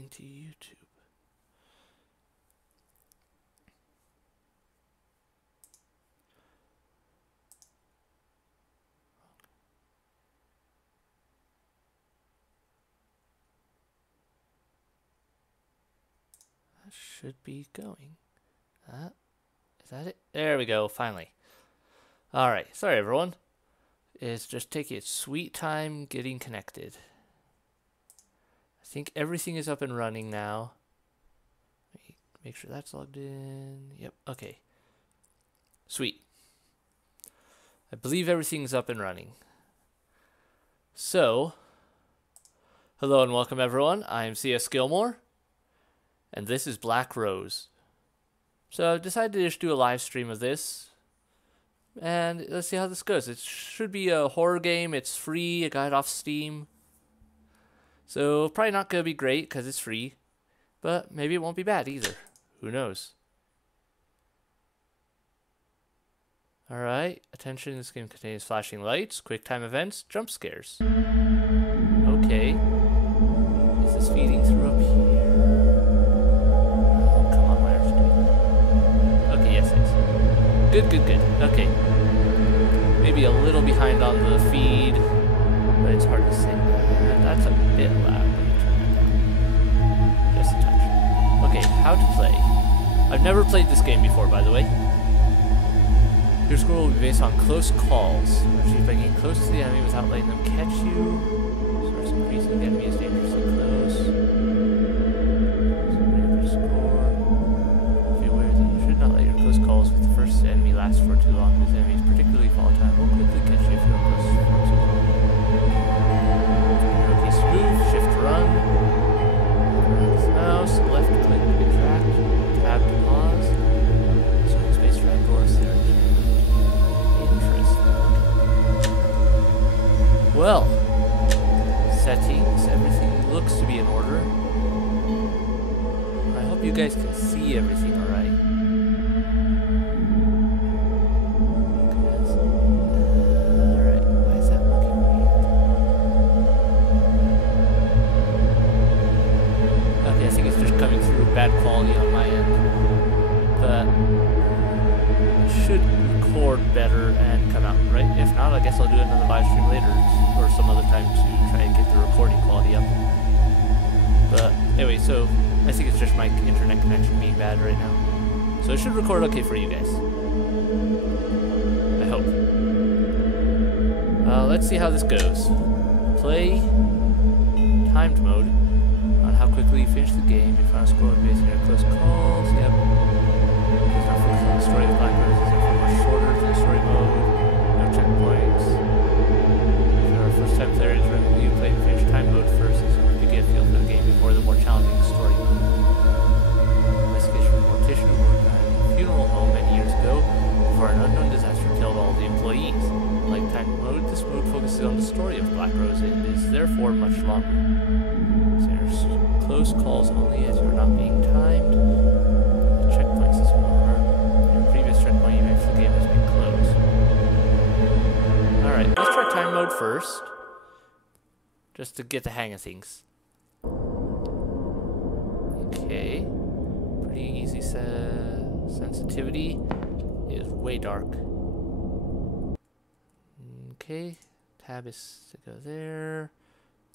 into YouTube. That should be going. Is that it? There we go, finally. Alright, sorry everyone. It's just taking its sweet time getting connected. I think everything is up and running now. Make sure that's logged in. Yep, okay. Sweet. I believe everything's up and running. So, hello and welcome everyone. I'm CS Gilmore, and this is Black Rose. So I decided to just do a live stream of this, and let's see how this goes. It should be a horror game. It's free. I got it off Steam. So probably not going to be great because it's free, but maybe it won't be bad either. Who knows? Alright, attention, this game contains flashing lights, quick time events, jump scares. Okay. Is this feeding through up here? Oh, come on, my RCD. Okay, yes it is. Good, good, good. Okay. Maybe a little behind on the feed, but it's hard to say. That's a bit loud. Let me turn that down. Just a touch. Okay, how to play. I've never played this game before, by the way. Your score will be based on close calls. Achieve by getting close to the enemy without letting them catch you. Source increasing the enemy is dangerously close. Score. Be aware that you should not let your close calls with the first enemy last for too long. This enemy is particularly volatile. Will quickly catch you if you are close for too long. Okay, smooth, shift run. Mouse, left click to get tracked. Tab to pause. Swing space to add doors there. Well, settings, everything looks to be in order. I hope you guys can see everything alright. Alright, why is that looking weird? Okay, I think it's just coming through bad quality on my end. But it should record better and come out, right? If not, I guess I'll do another live stream later or some other time to try and get the recording quality up. But anyway, so I think it's just my internet connection being bad right now. So it should record okay for you guys. I hope. Let's see how this goes. Play timed mode on how quickly you finish the game. Your final score will be based on your close calls. Yep. It's not focused on the story of Black Rose. It's shorter than story mode. No checkpoints. If you're a first time player, it's recommended you play finish time mode first to get a feel for the game before the more challenging story mode. Investigation of mortician worked at a funeral home many years ago before an unknown disaster killed all the employees. Like time mode, this mode focuses on the story of Black Rose and is therefore much longer. So there's close calls only as you're not being timed. The checkpoint system checkpoint even if the game has been closed. Alright, let's try time mode first. Just to get the hang of things. Okay. Pretty easy sensitivity is way dark. Okay. Tab is to go there.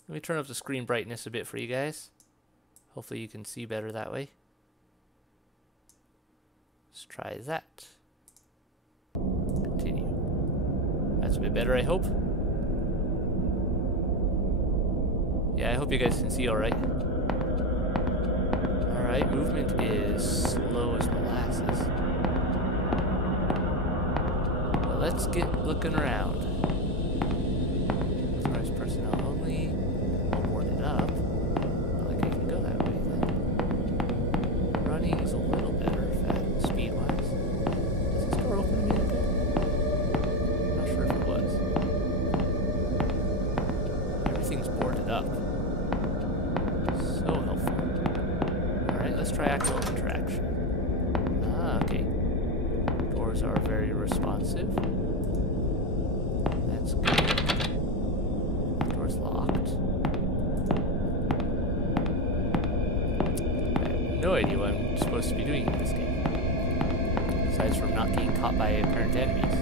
Let me turn up the screen brightness a bit for you guys. Hopefully you can see better that way. Let's try that. Continue. That's a bit better, I hope. Yeah, I hope you guys can see alright. Alright, movement is slow as molasses. Well, let's get looking around. Authorized personnel only. I'll board it up. Not like I can go that way then. Running is a little better, speed-wise. Is this door open a minute ago? Not sure if it was. Everything's boarded up. So helpful. Alright, let's try actual interaction. Ah, okay. Doors are very responsive. That's good. Door's locked. no idea what I'm supposed to be doing in this game. Besides from not getting caught by apparent enemies.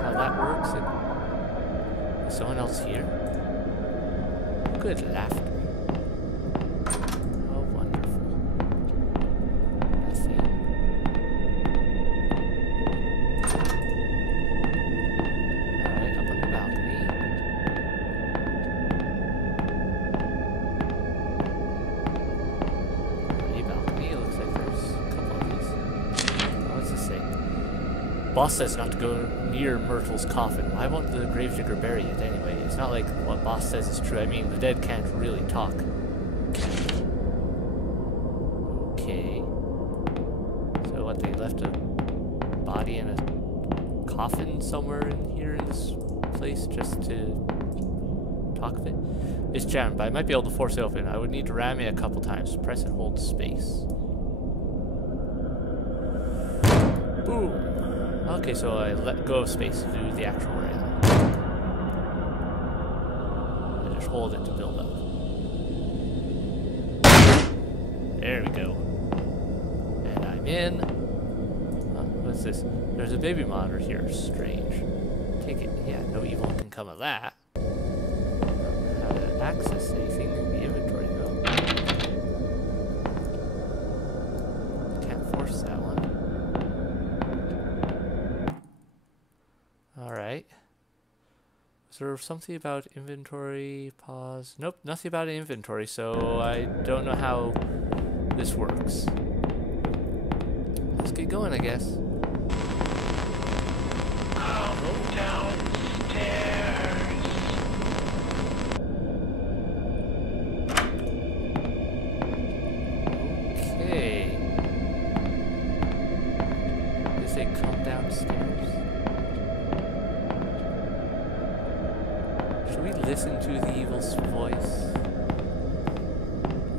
How that works, is someone else here? Good laughter. How wonderful. Nothing. Alright, up on the balcony. Boss says not to go near Myrtle's coffin. Why won't the gravedigger bury it anyway? It's not like what boss says is true. I mean, the dead can't really talk. Okay. So what, they left a body in a coffin somewhere in here in this place just to talk of it? It's jammed, but I might be able to force it open. I would need to ram it a couple times. Press and hold space. Boom. Okay, so I let go of space to do the actual ram. I just hold it to build up. There we go. And I'm in. What's this? There's a baby monitor here. Strange. Take it. Yeah, no evil can come of that. How to access anything in the inventory, though. Can't force that one. Alright. Is there something about inventory? Pause. Nope, nothing about inventory, so I don't know how this works. Let's get going, I guess. Come downstairs. Okay. They say come downstairs. Should we listen to the evil's voice?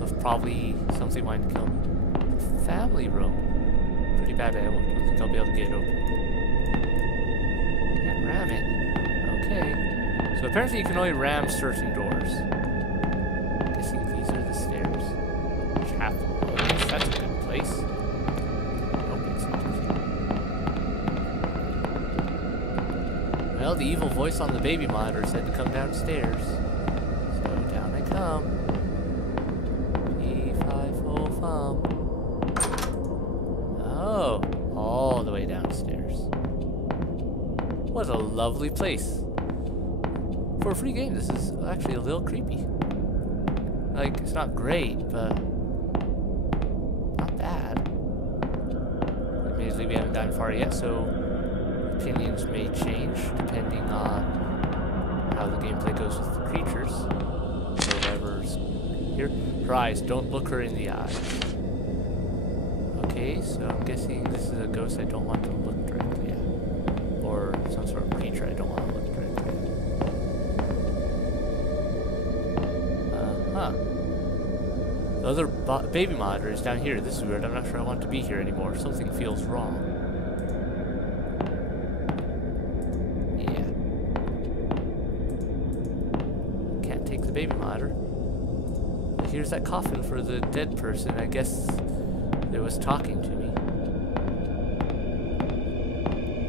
Of probably something wanting to kill me. Family room. Pretty bad, I don't think I'll be able to get it open. Can't ram it. Okay. So apparently you can only ram certain doors. Guessing these are the stairs. Chapel. Yes, that's a good place. Nope, it's not. Well, the evil voice on the baby monitor said to come downstairs. So down I come. E505. Oh, all the way downstairs. What a lovely place. For a free game, this is actually a little creepy. Like, it's not great, but not bad. Admittedly, we haven't gotten far yet, so opinions may change depending on how the gameplay goes with the creatures. So whatever's here. Her eyes, don't look her in the eyes. Okay, so I'm guessing this is a ghost I don't want to look directly at. Or some sort of creature I don't want to look directly at. Uh-huh. The other baby monitor is down here. This is weird. I'm not sure I want to be here anymore. Something feels wrong. Yeah. Can't take the baby monitor. Here's that coffin for the dead person. I guess it was talking to me.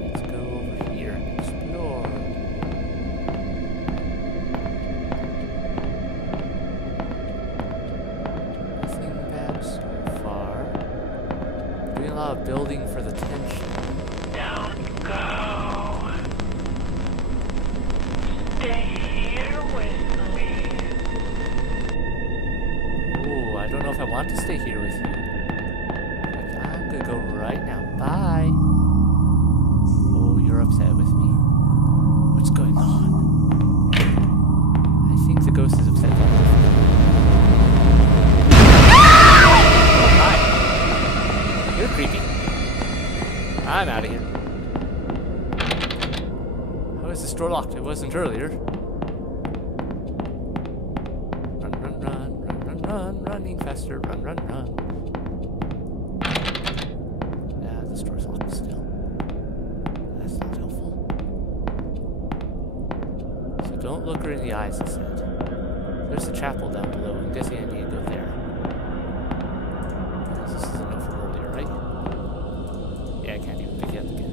Let's go over here and explore. Nothing bad so far. Doing a lot of building for the tension. Don't go. Stay here with me. Ooh, I don't know if I want to stay here with you. I'm gonna go right now. Bye. Oh, you're upset with me. What's going on? I think the ghost is upset with me. Oh, hi. You're creepy. I'm out of here. How is this door locked? It wasn't earlier. Run, run, run, run, run, run, running faster, run, run, run. This door's locked still. That's not helpful. So don't look her in the eyes, it said. There's the chapel down below. I'm guessing I need to go there. This is enough from earlier, right? Yeah, I can't even pick it up again.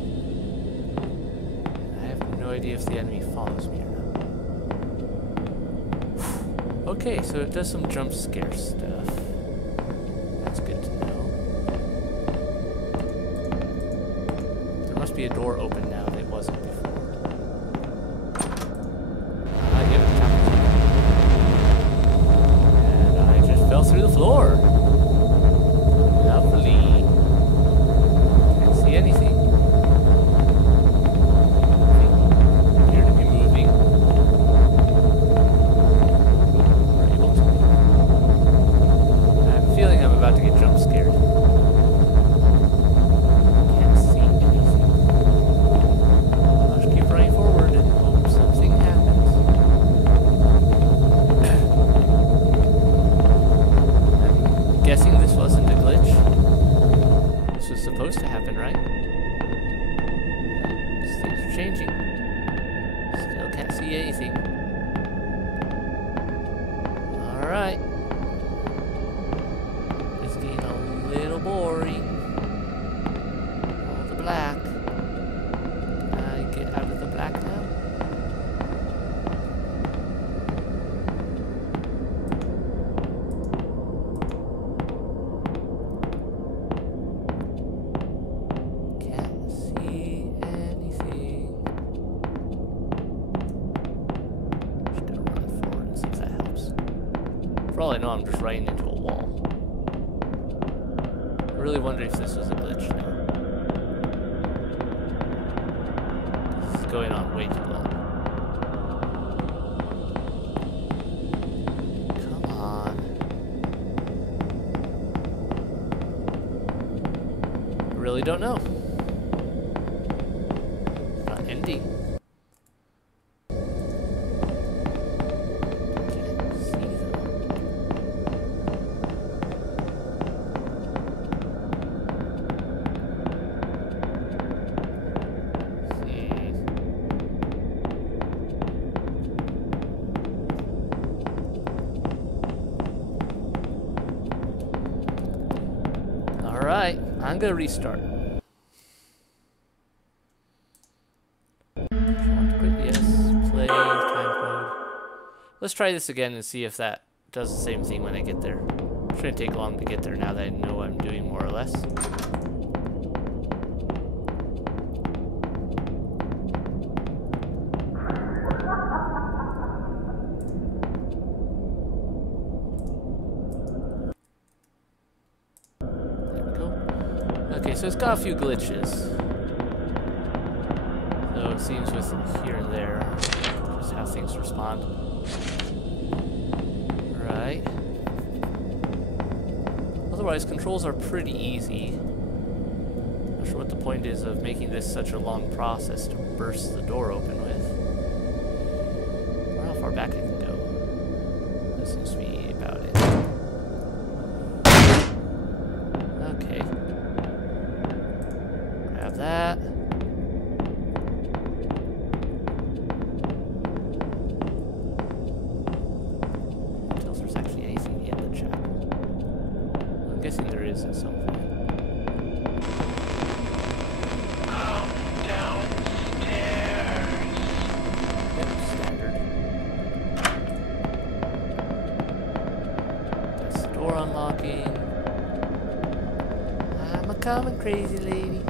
I have no idea if the enemy follows me or not. Okay, so it does some jump scare stuff. That's good to know. There must be a door open now that wasn't before. Fell through the floor. Lovely. Can't see anything. Appear to be moving. Able to. I have a feeling I'm about to get jump scared. Can't see anything. I'll just keep running forward and hope something happens. Guessing this wasn't a glitch. This was supposed to happen, right? Things are changing. Still can't see anything. Alright. It's getting a little boring. All the black. Can I get out of the black now? For all I know, I'm just running into a wall. I really wonder if this was a glitch now. This is going on way too long. Come on. I really don't know. It's not ending. Alright, I'm gonna restart. Yes, play, time mode. Let's try this again and see if that does the same thing when I get there. Shouldn't take long to get there now that I know what I'm doing more or less. Okay, so it's got a few glitches. So it seems with here and there, just how things respond. Right. Otherwise, controls are pretty easy. Not sure what the point is of making this such a long process to burst the door open with. Or how far back I can go. That seems to be about it. Okay. Grab that. Until there's actually anything in the chapel. I'm guessing there is at some point. Come downstairs. Yep, standard. That's the door unlocking. I'm a common crazy lady.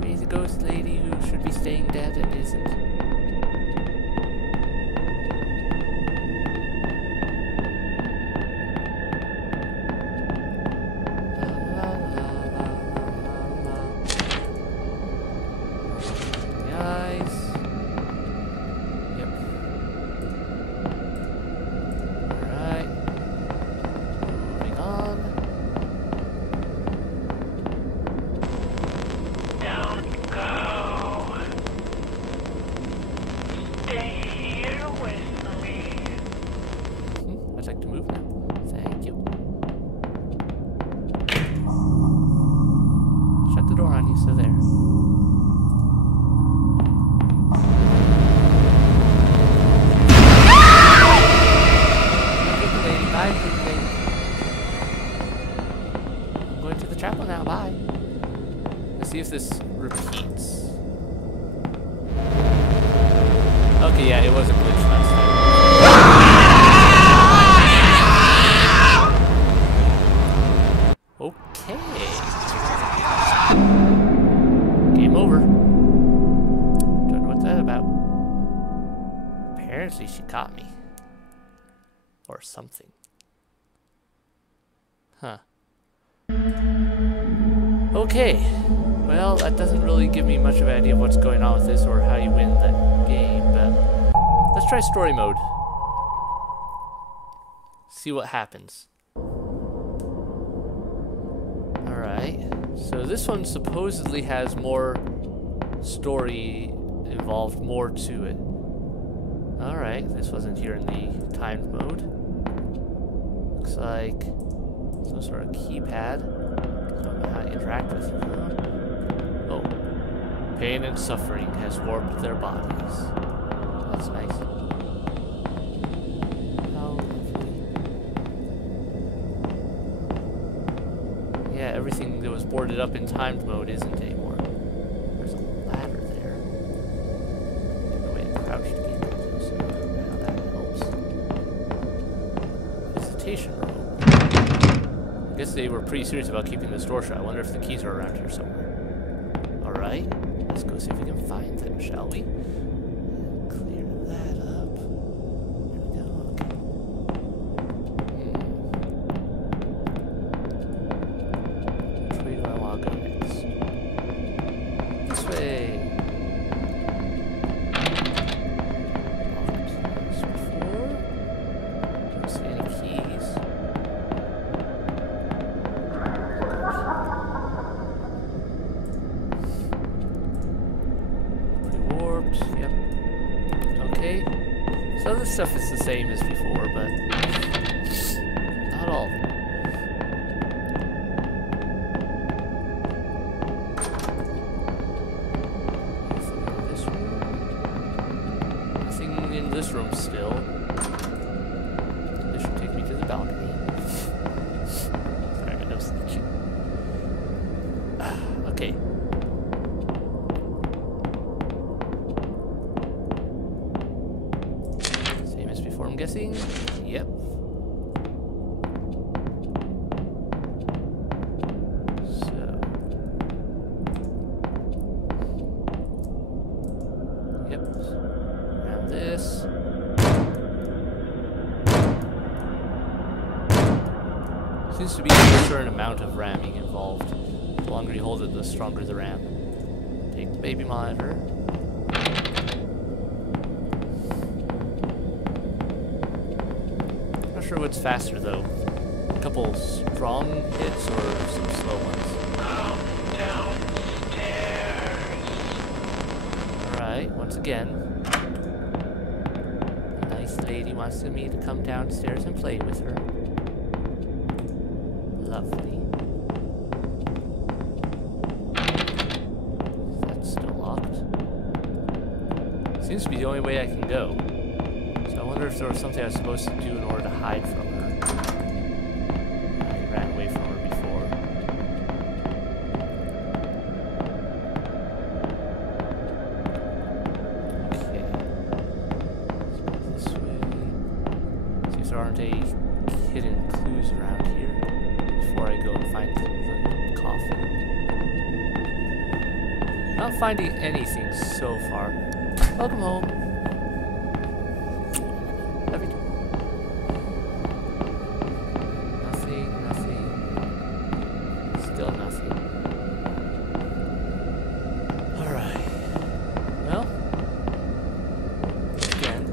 Crazy ghost lady who should be staying dead and isn't. The eyes. Yep. Alright. Moving on. Don't go. Stay here with me. I'd like to move now. Thank you. Shut the door on you, so there. Or something. Huh. Okay. Well, that doesn't really give me much of an idea of what's going on with this or how you win that game, but let's try story mode. See what happens. Alright. So this one supposedly has more story involved, more to it. Alright, this wasn't here in the timed mode. Looks like some sort of keypad. I don't know how to interact with it. Oh. Pain and suffering has warped their bodies. That's nice. How lovely. Yeah, everything that was boarded up in timed mode isn't anymore. There's a ladder there. No way to crouch to get into, so I don't know how that helps. Visitation room. I guess they were pretty serious about keeping this door shut. I wonder if the keys are around here somewhere. Alright, let's go see if we can find them, shall we? Clear that up. There we go, okay. Which way do I want to go next? This way! Locked this before. Don't see any keys. Yep. Okay. So this stuff is the same as before, but not all of it. Nothing in this room still. This should take me to the balcony. Sorry, my nose is itchy. Okay. I'm guessing. Yep. So. Yep. Around this. Seems to be a certain amount of ramming involved. The longer you hold it, the stronger the ram. Take the baby monitor. Not sure what's faster though. A couple strong hits or some slow ones. Come downstairs. Alright, once again. A nice lady wants me to come downstairs and play with her. Lovely. That's still locked. Seems to be the only way I can go. So I wonder if there was something I was supposed to do in order to hide from her. I ran away from her before. Okay. Let's go this way. See if there aren't any hidden clues around here before I go and find the coffin. Not finding anything so far. Welcome home. Nothing. Still nothing. Alright. Well. Again.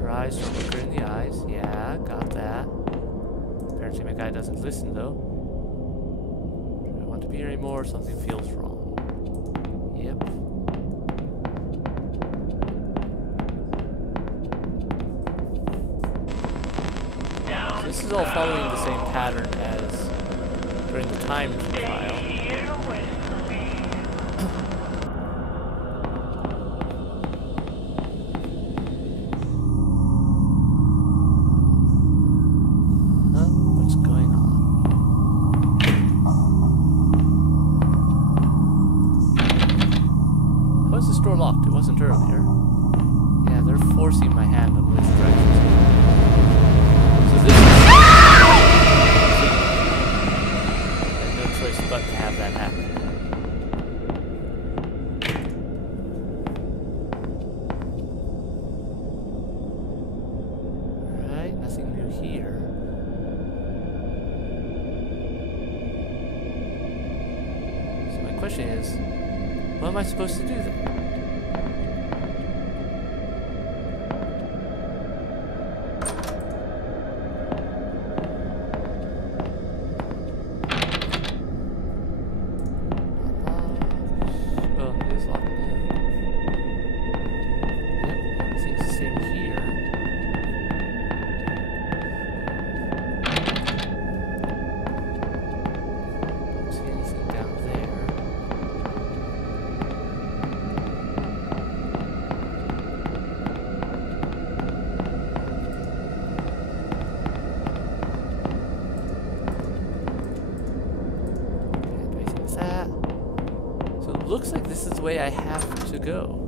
Her eyes don't look her in the eyes. Yeah, got that. Apparently my guy doesn't listen though. Do I want to be here anymore? Something feels wrong. Yep. This is all following the same pattern as during the timed trial. Here with me. Huh? What's going on? How is this door locked? It wasn't earlier. Yeah, they're forcing my hand on which direction to go. So this but to have that happen. Alright, here. So my question is, what am I supposed to do then? Oh, it is locked now. Yep, everything's the same here. Don't see anything down there. Can't do anything with that. So it looks like this is the way I have to go.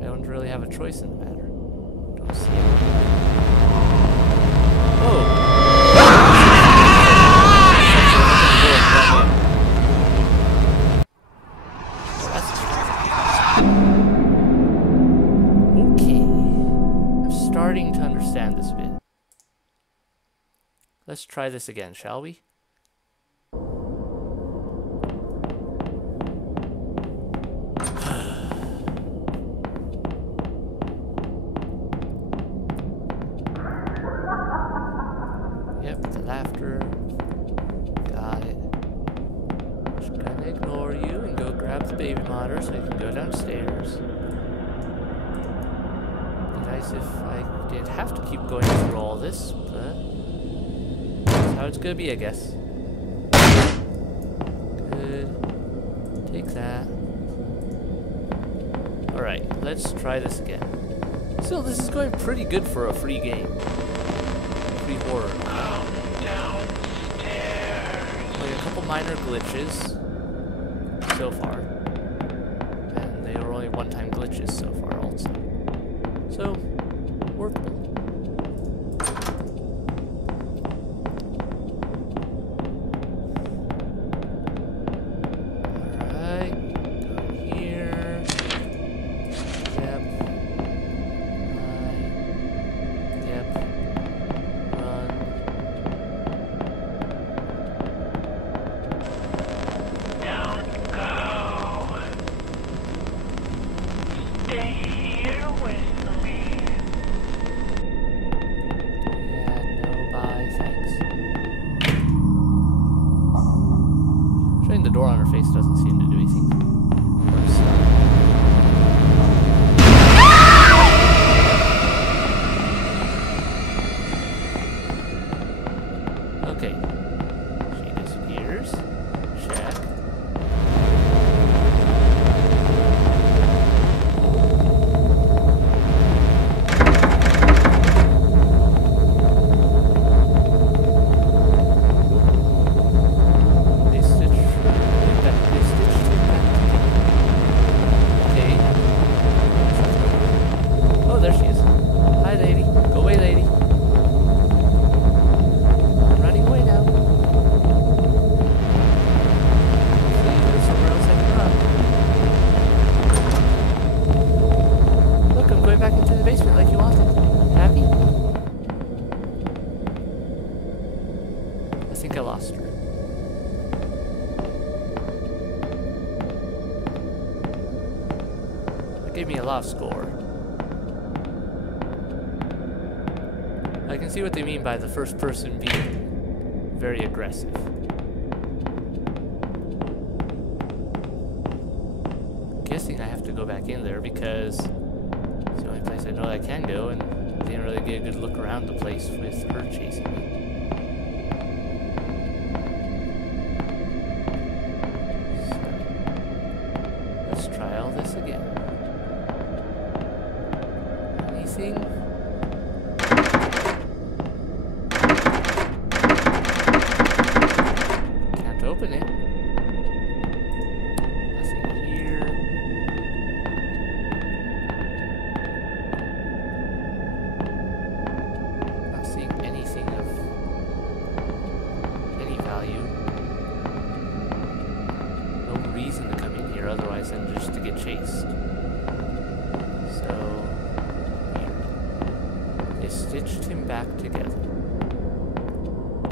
I don't really have a choice in the matter. Don't see it. Oh! Okay. I'm starting to understand this bit. Let's try this again, shall we? Yep, the laughter. Got it. Just gonna ignore you and go grab the baby monitor so you can go downstairs. Be nice if I didn't have to keep going through all this, but that's how it's gonna be, I guess. Good. Take that. Alright, let's try this again. Still, this is going pretty good for a free game. Free horror. Like a couple minor glitches so far. And they are only one-time glitches so far also. So, workable. Alright. Go here. Yep. Right. Yep. Run. Don't go. Stay here with me. Yeah, no, bye, thanks. Shutting the door on her face doesn't seem to do anything. Okay. She disappears. Check. They stitched it back. They stitched it back together. Okay. Oh, there she is. Hi, lady. Go away, lady. I'm running away now. Hopefully there's somewhere else I can run. Look, I'm going back into the basement like you wanted. Happy? I think I lost her. That gave me a lot of score. I can see what they mean by the first person being very aggressive. Guessing I have to go back in there because it's the only place I know I can go, and I didn't really get a good look around the place with her chasing me. So, let's try all this again. Anything? Can't open it. Nothing here. Not seeing anything of any value. No reason to come in here otherwise than just to get chased. So, weird. They stitched him back together.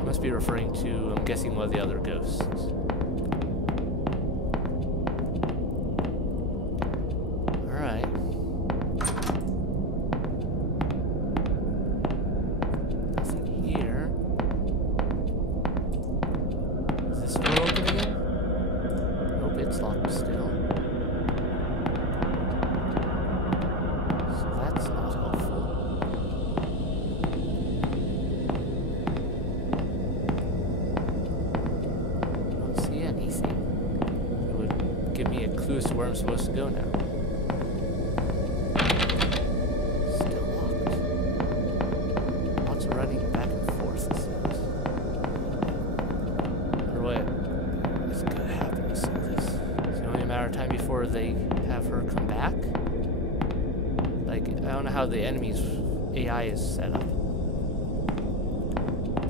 Must be referring to, I'm guessing, one of the other ghosts. Alright. Nothing here. Is this door open again? Nope, it's locked still. So that's not helpful. Clue as to where I'm supposed to go now. Still locked. Lots of running back and forth, it says. Wonder what is going to happen to some of this. It's only a matter of time before they have her come back. Like, I don't know how the enemy's AI is set up.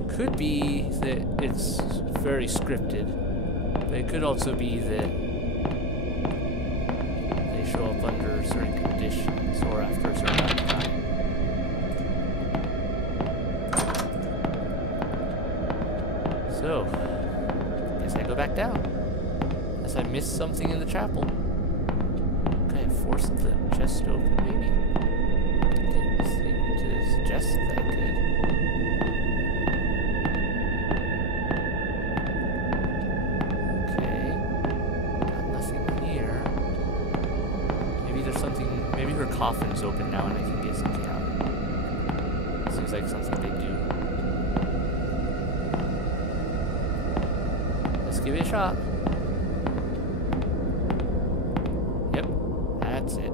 Could be that it's very scripted, but it could also be that show up under certain conditions or after a certain amount of time. So, I guess I go back down. Unless I missed something in the chapel. Can I force the chest open, maybe? Didn't seem to suggest that I could. Her coffin's open now and I can get something out. Seems like something they do. Let's give it a shot. Yep, that's it.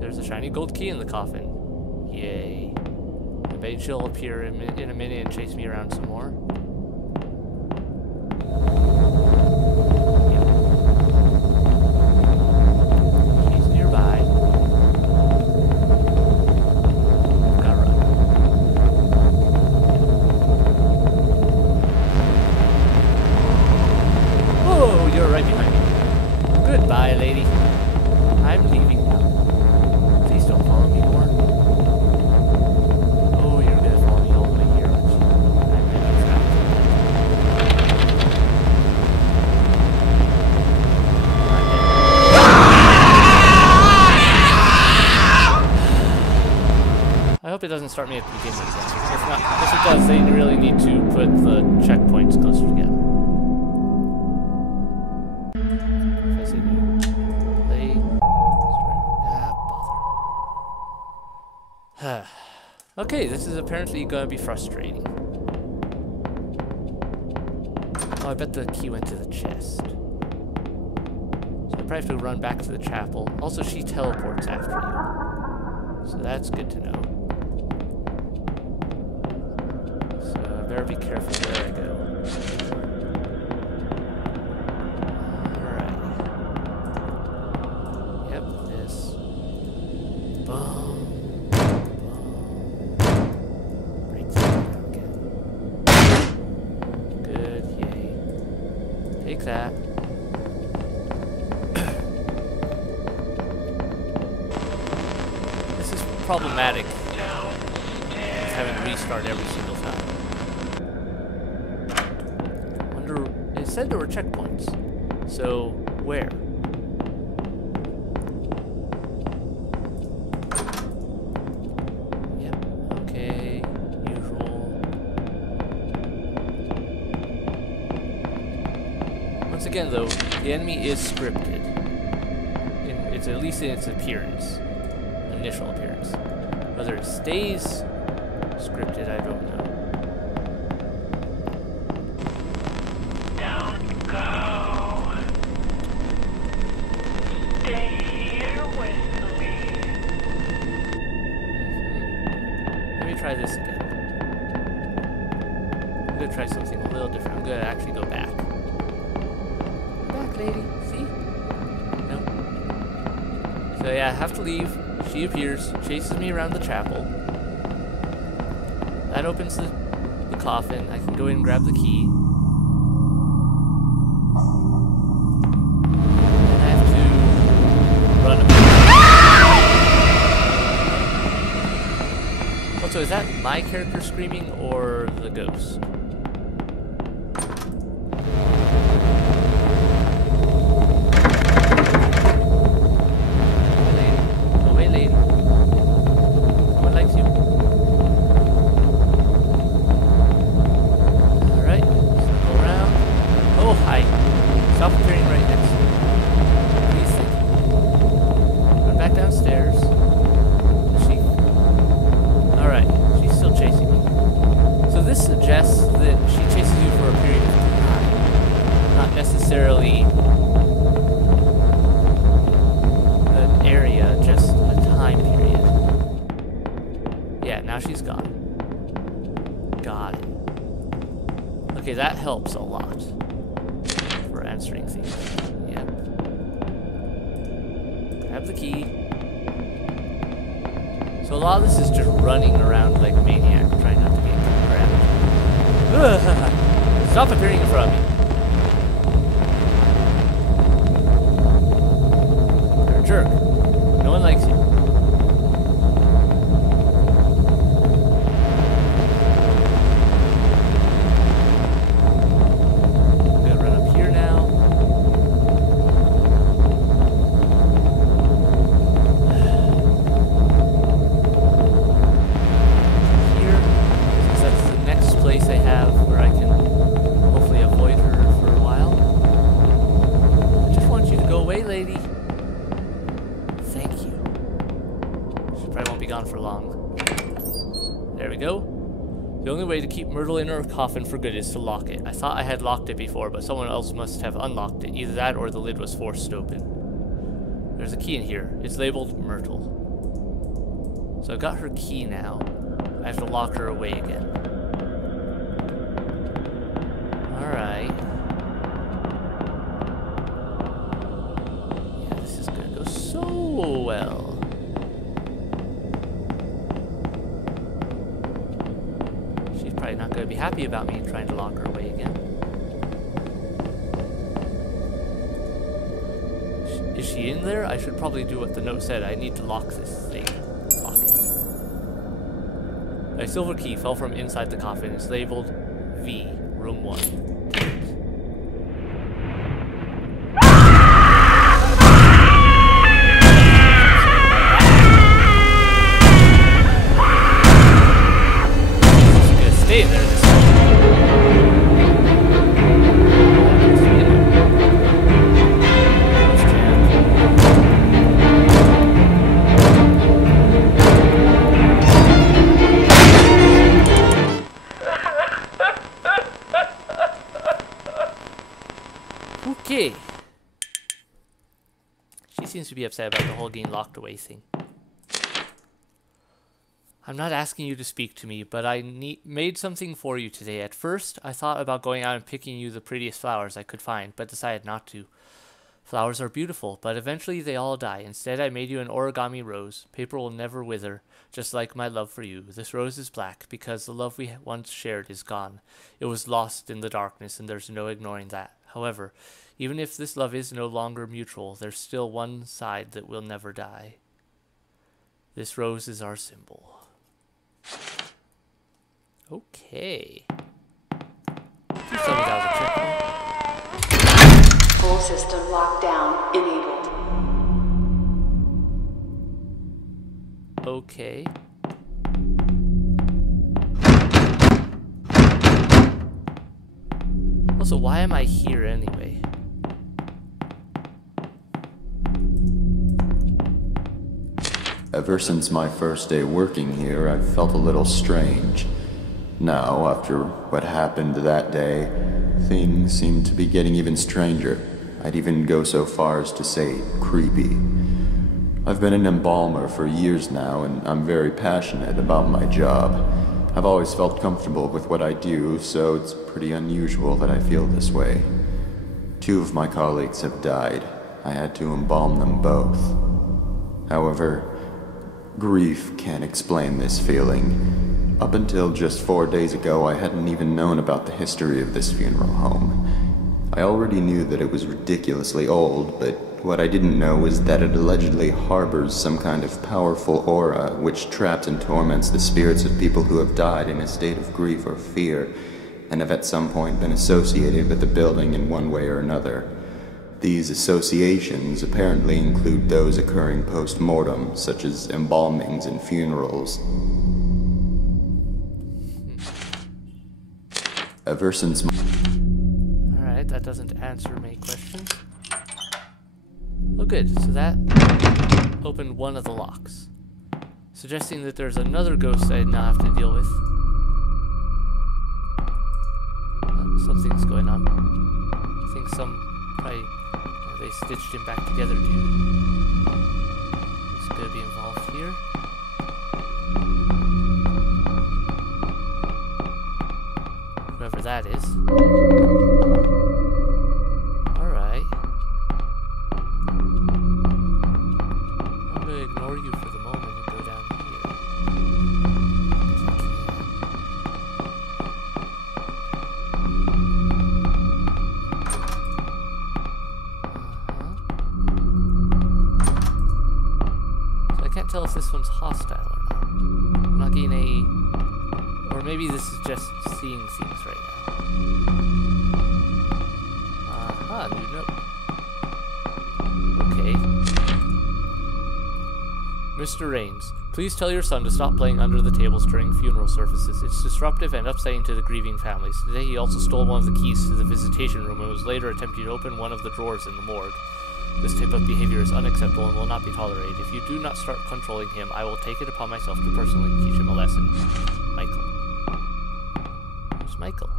There's a shiny gold key in the coffin. Yay. I bet she'll appear in a minute and chase me around some more. Goodbye, lady. I'm leaving now. Please don't follow me more. Oh, you're gonna follow me all the way here, aren't you? I'm really trapped. I hope it doesn't start me at the beginning again. If it does, they really need to put the checkpoints closer together. Okay, this is apparently going to be frustrating. Oh, I bet the key went to the chest. So I probably have to run back to the chapel. Also, she teleports after you. So that's good to know. So I better be careful where I go. Alright. Yep, this. Boom. Take that. This is problematic. Having to restart every single time. Wonder. It said there were checkpoints. So where? Yep. Okay. Usual. Once again, though, the enemy is scripted. It's at least in its appearance, initial appearance. Whether it stays scripted, I don't know. Don't go. Stay here with me. Let me try this again. I'm gonna try something a little different. I'm gonna actually go back. Lady, see? No. So yeah, I have to leave. She appears, chases me around the chapel. That opens the coffin. I can go in and grab the key. And I have to run a bit. Also, is that my character screaming or the ghost? Okay, that helps a lot for answering things. Yep. Grab the key. So a lot of this is just running around like a maniac, trying not to get grabbed. Stop appearing in front of me. You're a jerk. No one likes you. Myrtle in her coffin for good is to lock it. I thought I had locked it before, but someone else must have unlocked it. Either that or the lid was forced open. There's a key in here. It's labeled Myrtle. So I've got her key now. I have to lock her away again. Alright. Yeah, this is gonna go so well. Probably not going to be happy about me trying to lock her away again. Is she in there? I should probably do what the note said. I need to lock this thing. Lock it. A silver key fell from inside the coffin. It's labeled V, room 1. Stay there this time. Okay. She seems to be upset about the whole getting locked away thing. I'm not asking you to speak to me, but I made something for you today. At first, I thought about going out and picking you the prettiest flowers I could find, but decided not to. Flowers are beautiful, but eventually they all die. Instead, I made you an origami rose. Paper will never wither, just like my love for you. This rose is black, because the love we once shared is gone. It was lost in the darkness, and there's no ignoring that. However, even if this love is no longer mutual, there's still one side that will never die. This rose is our symbol. Okay. Please tell me that was a checkpoint. Full system lockdown enabled. Okay. Also, why am I here anyway? Ever since my first day working here, I've felt a little strange. Now, after what happened that day, things seem to be getting even stranger. I'd even go so far as to say creepy. I've been an embalmer for years now, and I'm very passionate about my job. I've always felt comfortable with what I do, so it's pretty unusual that I feel this way. 2 of my colleagues have died. I had to embalm them both. However, grief can't explain this feeling. Up until just 4 days ago, I hadn't even known about the history of this funeral home. I already knew that it was ridiculously old, but What I didn't know was that it allegedly harbors some kind of powerful aura which traps and torments the spirits of people who have died in a state of grief or fear, and have at some point been associated with the building in one way or another. These associations apparently include those occurring post-mortem, such as embalmings and funerals. Ever since Alright, that doesn't answer my questions. Oh good, so that opened one of the locks, suggesting that there's another ghost I now have to deal with. Something's going on. I think they stitched him back together, dude. He's gonna be involved here. Whoever that is. Alright. I'm gonna ignore you for the moment and go down here. So I can't tell if this one's hostile or not. I'm not getting a... Or maybe this is just seeing things right now. Aha, new note. Okay. Mr. Raines, please tell your son to stop playing under the tables during funeral services. It's disruptive and upsetting to the grieving families. Today he also stole one of the keys to the visitation room and was later attempting to open one of the drawers in the morgue. This type of behavior is unacceptable and will not be tolerated. If you do not start controlling him, I will take it upon myself to personally teach him a lesson. Michael. Where's Michael?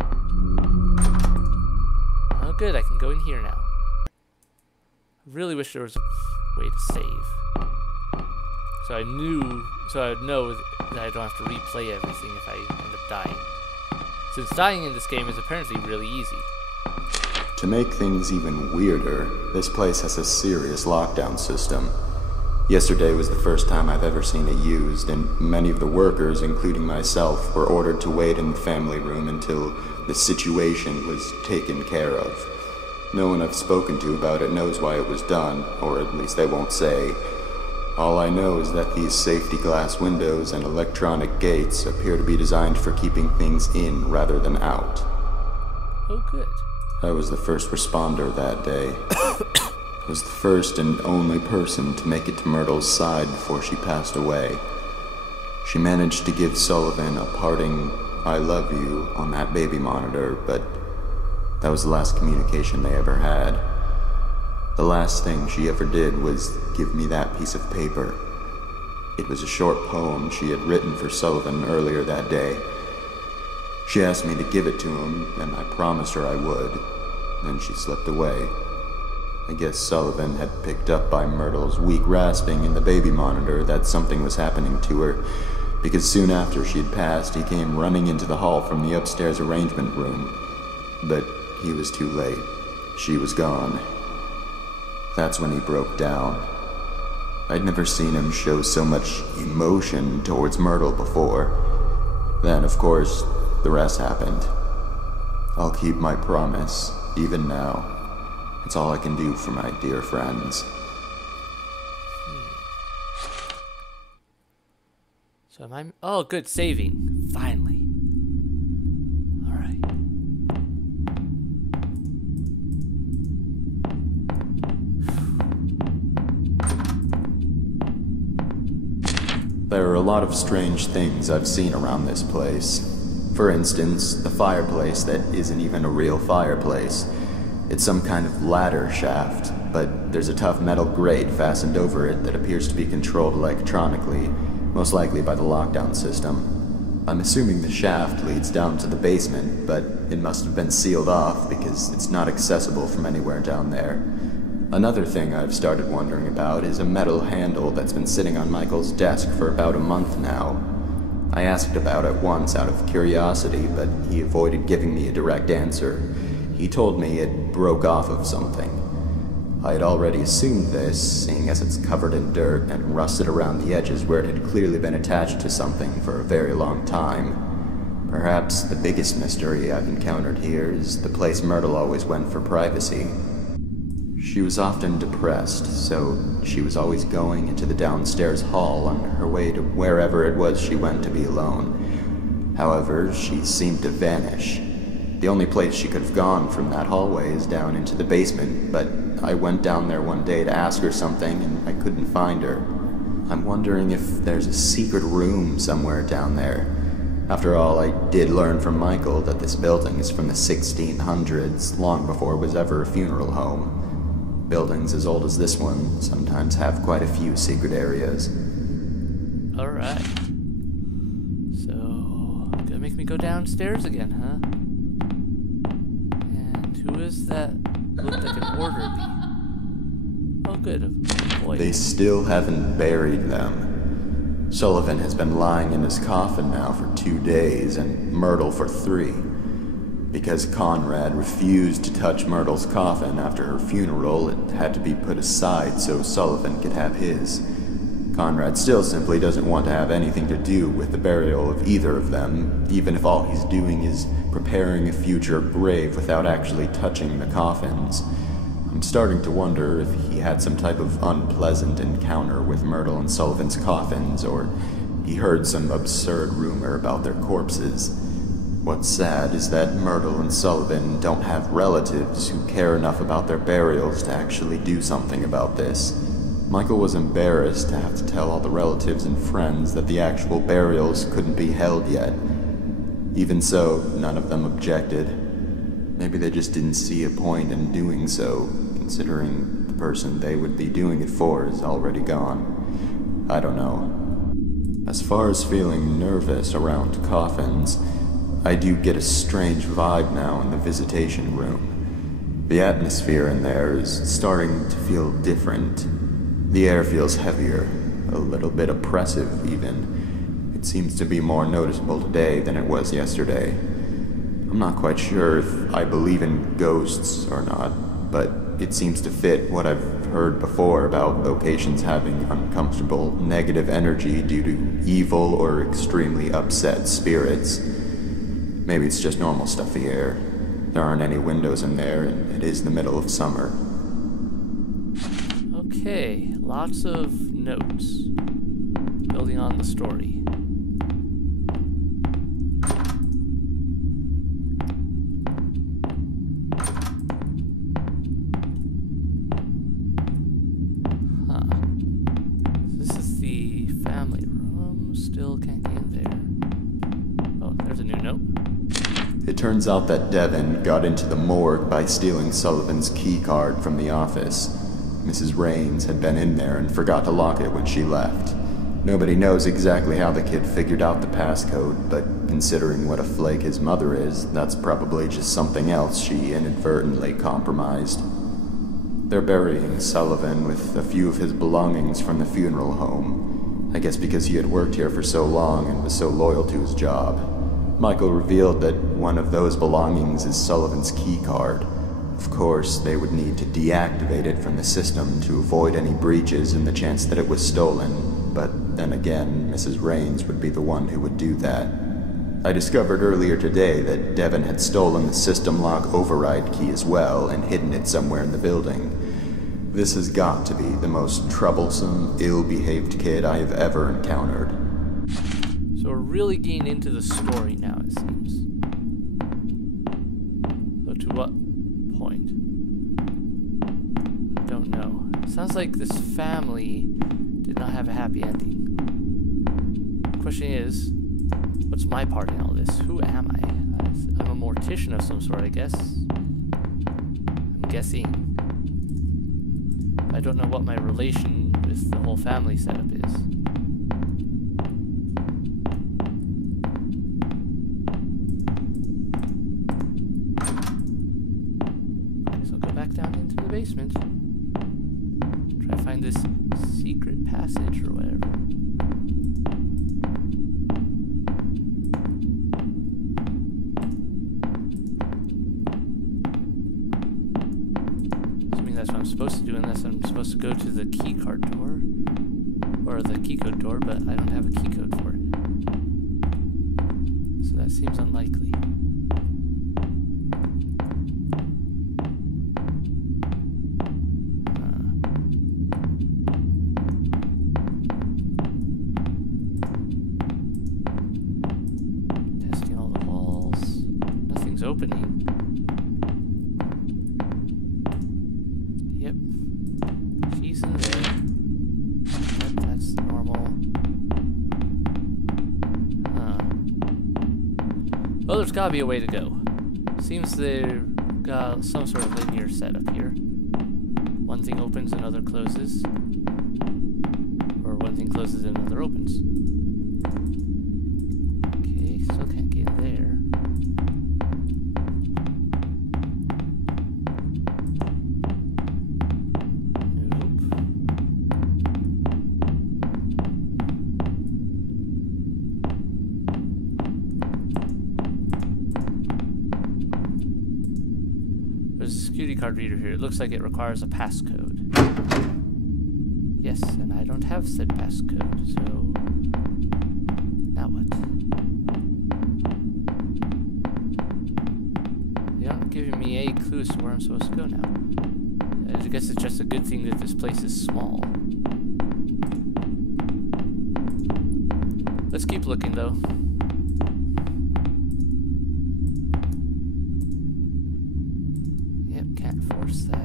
Oh good, I can go in here now. I really wish there was a way to save. So I would know that I don't have to replay everything if I end up dying. Since dying in this game is apparently really easy. To make things even weirder, this place has a serious lockdown system. Yesterday was the first time I've ever seen it used, and many of the workers, including myself, were ordered to wait in the family room until the situation was taken care of. No one I've spoken to about it knows why it was done, or at least they won't say. All I know is that these safety glass windows and electronic gates appear to be designed for keeping things in rather than out. Oh good. I was the first responder that day. I was the first and only person to make it to Myrtle's side before she passed away. She managed to give Sullivan a parting "I love you" on that baby monitor, but that was the last communication they ever had. The last thing she ever did was give me that piece of paper. It was a short poem she had written for Sullivan earlier that day. She asked me to give it to him, and I promised her I would. Then she slipped away. I guess Sullivan had picked up by Myrtle's weak rasping in the baby monitor that something was happening to her, because soon after she had passed, he came running into the hall from the upstairs arrangement room. But he was too late. She was gone. That's when he broke down. I'd never seen him show so much emotion towards Myrtle before. Then, of course, the rest happened. I'll keep my promise, even now. It's all I can do for my dear friends. So am I... Oh, good, saving. Finally. Alright. There are a lot of strange things I've seen around this place. For instance, the fireplace that isn't even a real fireplace. It's some kind of ladder shaft, but there's a tough metal grate fastened over it that appears to be controlled electronically, most likely by the lockdown system. I'm assuming the shaft leads down to the basement, but it must have been sealed off because it's not accessible from anywhere down there. Another thing I've started wondering about is a metal handle that's been sitting on Michael's desk for about a month now. I asked about it once out of curiosity, but he avoided giving me a direct answer. He told me it broke off of something. I had already assumed this, seeing as it's covered in dirt and rusted around the edges where it had clearly been attached to something for a very long time. Perhaps the biggest mystery I've encountered here is the place Myrtle always went for privacy. She was often depressed, so she was always going into the downstairs hall on her way to wherever it was she went to be alone. However, she seemed to vanish. The only place she could have gone from that hallway is down into the basement, but I went down there one day to ask her something and I couldn't find her. I'm wondering if there's a secret room somewhere down there. After all, I did learn from Michael that this building is from the 1600s, long before it was ever a funeral home. Buildings as old as this one sometimes have quite a few secret areas. Alright. So, gonna make me go downstairs again, huh? And who is that? Looked like an orderly. Oh, good. A boy. They still haven't buried them. Sullivan has been lying in his coffin now for 2 days, and Myrtle for 3. Because Conrad refused to touch Myrtle's coffin after her funeral, it had to be put aside so Sullivan could have his. Conrad still simply doesn't want to have anything to do with the burial of either of them, even if all he's doing is preparing a future grave without actually touching the coffins. I'm starting to wonder if he had some type of unpleasant encounter with Myrtle and Sullivan's coffins, or he heard some absurd rumor about their corpses. What's sad is that Myrtle and Sullivan don't have relatives who care enough about their burials to actually do something about this. Michael was embarrassed to have to tell all the relatives and friends that the actual burials couldn't be held yet. Even so, none of them objected. Maybe they just didn't see a point in doing so, considering the person they would be doing it for is already gone. I don't know. As far as feeling nervous around coffins, I do get a strange vibe now in the visitation room. The atmosphere in there is starting to feel different. The air feels heavier, a little bit oppressive even. It seems to be more noticeable today than it was yesterday. I'm not quite sure if I believe in ghosts or not, but it seems to fit what I've heard before about locations having uncomfortable, negative energy due to evil or extremely upset spirits. Maybe it's just normal stuffy air. There aren't any windows in there, and it is the middle of summer. Okay, lots of notes. Building on the story. Huh. This is the family room. Still can't get in there. Oh, there's a new note. It turns out that Devin got into the morgue by stealing Sullivan's key card from the office. Mrs. Raines had been in there and forgot to lock it when she left. Nobody knows exactly how the kid figured out the passcode, but considering what a flake his mother is, that's probably just something else she inadvertently compromised. They're burying Sullivan with a few of his belongings from the funeral home. I guess because he had worked here for so long and was so loyal to his job. Michael revealed that one of those belongings is Sullivan's key card. Of course, they would need to deactivate it from the system to avoid any breaches in the chance that it was stolen, but then again, Mrs. Raines would be the one who would do that. I discovered earlier today that Devin had stolen the system lock override key as well and hidden it somewhere in the building. This has got to be the most troublesome, ill-behaved kid I have ever encountered. So we're really getting into the story now, it seems. So to what point? I don't know. Sounds like this family did not have a happy ending. The question is, what's my part in all this? Who am I? I'm a mortician of some sort, I guess. I'm guessing. I don't know what my relation with the whole family setup is. Down into the basement. Try to find this secret passage or whatever. Assuming that's what I'm supposed to do, unless I'm supposed to go to the key card door or the key code door, but I don't have a key code for it. So that seems unlikely. something's opening. Yep. She's in there. Yep, that's normal. Huh. Well, there's gotta be a way to go. Seems they've got some sort of linear setup here. One thing opens, another closes. Or one thing closes and another opens. Okay, still can't get in there. There's a security card reader here. It looks like it requires a passcode. Yes, and I don't have said passcode, so now what? They aren't giving me any clues to where I'm supposed to go now. I guess it's just a good thing that this place is small. Let's keep looking though. Yep, can't force that.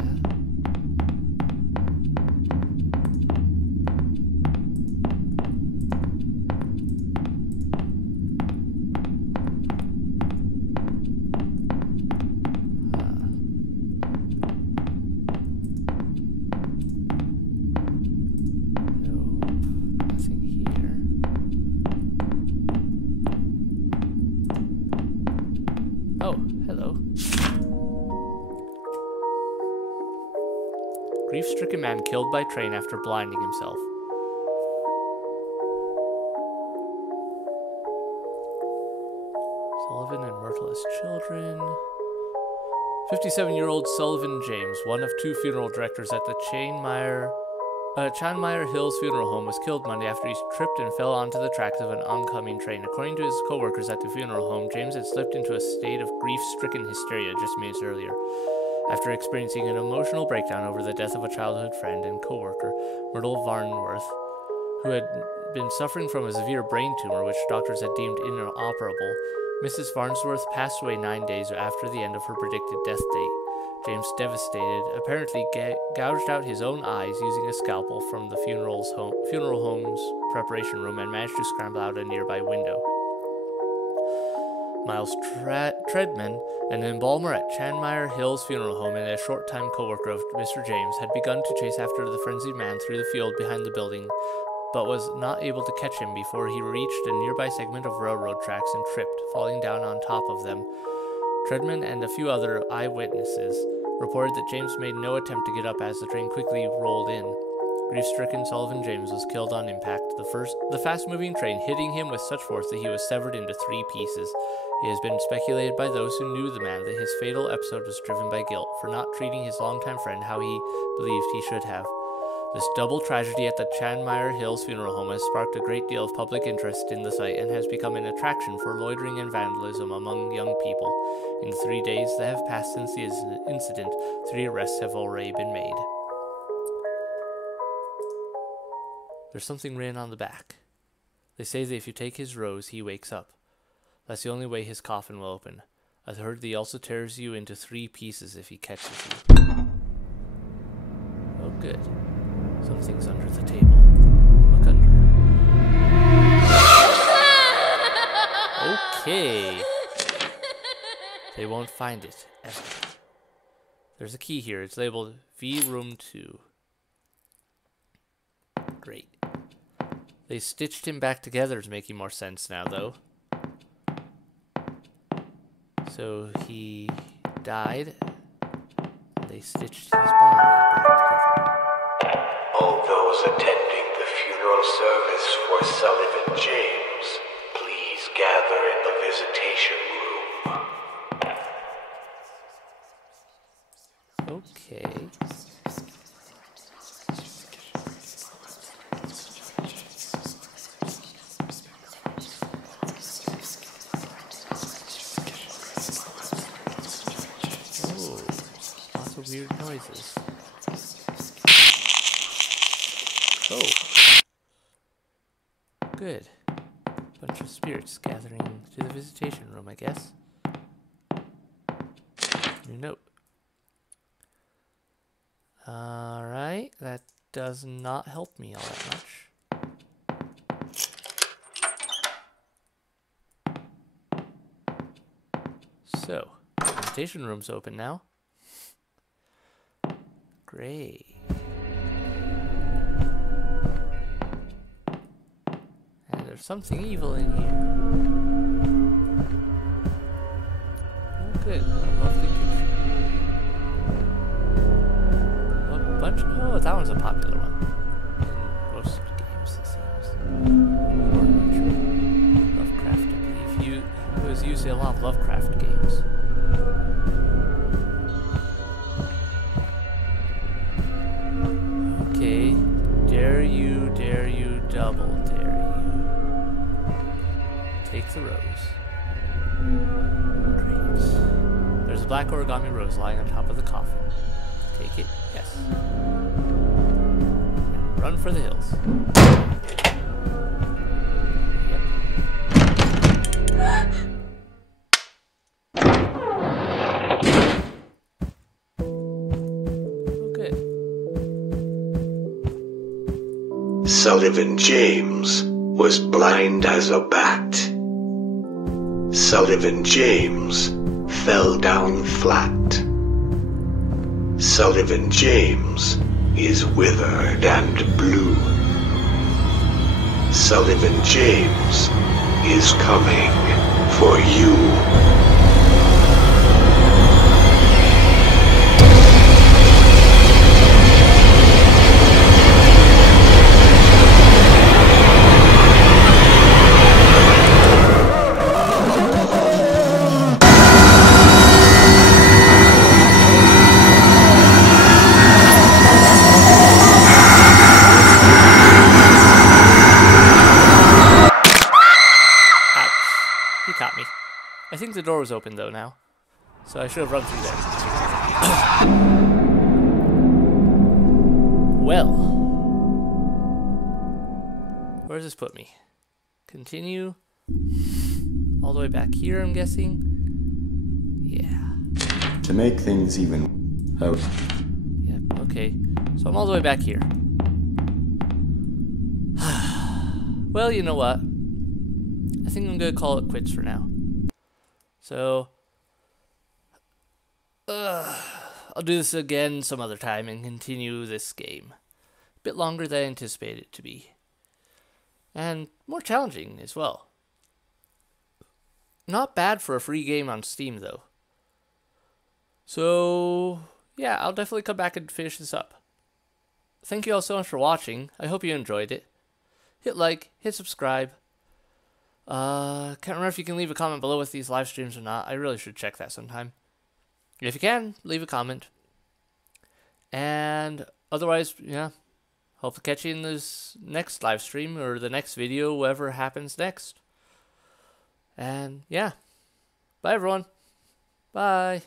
Grief-stricken man killed by train after blinding himself. Sullivan and Myrtle as children. 57-year-old Sullivan James, one of two funeral directors at the Chanmeyer Hills Funeral Home, was killed Monday after he tripped and fell onto the tracks of an oncoming train. According to his co-workers at the funeral home, James had slipped into a state of grief-stricken hysteria just minutes earlier, after experiencing an emotional breakdown over the death of a childhood friend and co-worker, Myrtle Varnworth, who had been suffering from a severe brain tumor which doctors had deemed inoperable. Mrs. Farnsworth passed away 9 days after the end of her predicted death date. James, devastated, apparently gouged out his own eyes using a scalpel from the funeral home's preparation room and managed to scramble out a nearby window. Miles Treadman, an embalmer at Chanmeyer Hills Funeral Home and a short-time co-worker of Mr. James, had begun to chase after the frenzied man through the field behind the building, but was not able to catch him before he reached a nearby segment of railroad tracks and tripped, falling down on top of them. Treadman and a few other eyewitnesses reported that James made no attempt to get up as the train quickly rolled in. Grief-stricken Sullivan James was killed on impact, the fast-moving train hitting him with such force that he was severed into 3 pieces. It has been speculated by those who knew the man that his fatal episode was driven by guilt for not treating his longtime friend how he believed he should have. This double tragedy at the Chanmeyer Hills Funeral Home has sparked a great deal of public interest in the site and has become an attraction for loitering and vandalism among young people. In the 3 days that have passed since the incident, 3 arrests have already been made. There's something written on the back. They say that if you take his rose, he wakes up. That's the only way his coffin will open. I've heard that he also tears you into 3 pieces if he catches you. Oh, good. Something's under the table. Look under. Okay. They won't find it, ever. There's a key here. It's labeled V Room 2. Great. They stitched him back together to make more sense now, though. So he died. They stitched his body back together. All those attending the funeral service for Sullivan James, please gather in the visitation room. Okay. Oh, lots of weird noises. Oh. Good. Bunch of spirits gathering to the visitation room, I guess. New note. Alright, that does not help me all that much. So, presentation room's open now. Great. And there's something evil in here. Oh, good. A lovely picture. A bunch. Oh, that one's a popular one. In most games, it seems. Lovecraft, I believe. It was usually a lot of Lovecraft games. Okay. Dare you, double dare you. Take the rose. Great. There's a black origami rose lying on top of the coffin. Take it? Yes. And run for the hills. Sullivan James was blind as a bat. Sullivan James fell down flat. Sullivan James is withered and blue. Sullivan James is coming for you. I think the door was open though now, so I should have run through there. Well, where does this put me? Continue all the way back here, I'm guessing. Yeah. To make things even out. Yep. Okay. So I'm all the way back here. Well, you know what? I think I'm gonna call it quits for now. So, I'll do this again some other time and continue this game. A bit longer than I anticipated it to be. And more challenging as well. Not bad for a free game on Steam though. So, yeah, I'll definitely come back and finish this up. Thank you all so much for watching. I hope you enjoyed it. Hit like, hit subscribe. Can't remember if you can leave a comment below with these live streams or not. I really should check that sometime. If you can, leave a comment. And otherwise, yeah, hope to catch you in this next live stream or the next video, whatever happens next. And yeah, bye everyone. Bye.